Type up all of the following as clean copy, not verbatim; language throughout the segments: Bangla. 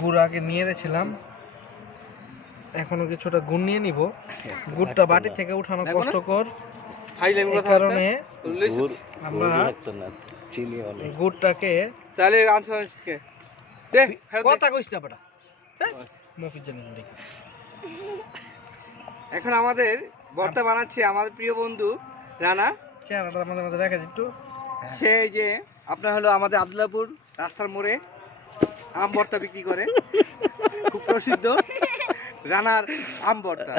গুড় আগে নিয়ে রেছিলাম, এখনো কিছুটা গুড় নিয়ে নিব। গুড়টা বাটি থেকে উঠানো কষ্টকর, এই কারণে আমরা গুড়টাকে কথা কইস না বেটা, এখন আমাদের ভর্তা বানাচ্ছে আমাদের প্রিয় বন্ধু রানা। চেহারাটা মাঝে মাঝে দেখা একটু। সে যে আপনার হলো আমাদের আব্দুল্লাহপুর রাস্তার মোড়ে আম ভর্তা বিক্রি করে, খুব প্রসিদ্ধ রানার আম ভর্তা।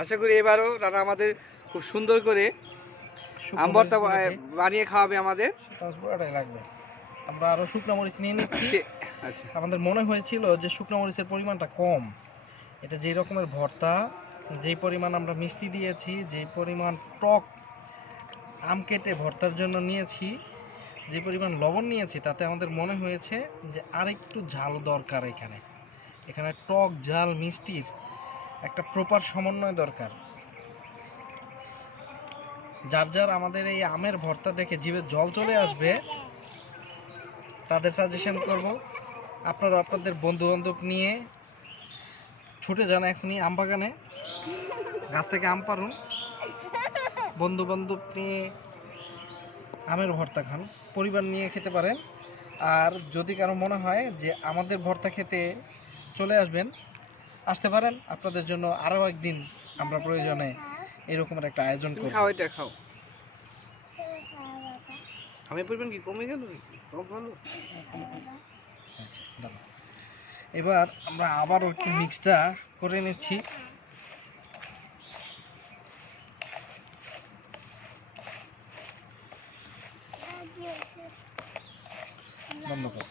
আশা করি এবারও রানা আমাদের খুব সুন্দর করে আম ভর্তা বানিয়ে খাওয়াবে আমাদের। লাগবে, আমরা আরো শুকনো মরিচ নিয়ে নিচ্ছি। আচ্ছা, আমাদের মনে হয়েছিল যে শুকনো মরিচের পরিমাণটা কম, এটা যেই রকমের ভর্তা, যেই পরিমাণ আমরা মিষ্টি দিয়েছি, যেই পরিমাণ টক আম কেটে ভর্তার জন্য নিয়েছি, যে পরিমাণ লবণ নিয়েছি, তাতে আমাদের মনে হয়েছে যে আরেকটু ঝাল দরকার। এখানে টক ঝাল মিষ্টির একটা প্রপার সমন্বয় দরকার। যার যার আমাদের এই আমের ভর্তা দেখে জিভে জল চলে আসবে, তাদের সাজেশন করব আপনারা আপনাদের বন্ধু বান্ধব নিয়ে ছুটে যান এখনই আম বাগানে, গাছ থেকে আম পারুন, বন্ধু বান্ধব নিয়ে আমের ভর্তা খান, পরিবার নিয়ে খেতে পারেন। আর যদি কারো মনে হয় যে আমাদের ভর্তা খেতে চলে আসতে পারেন, আপনাদের জন্য আরও একদিন আমরা প্রয়োজনে এরকমের একটা আয়োজন করি। খাও, এটা খাও। আমি পরিমাণ কি কমে গেল? এবার আমরা আবারও একটু মিক্সটা করে নিচ্ছি। ধন্যবাদ।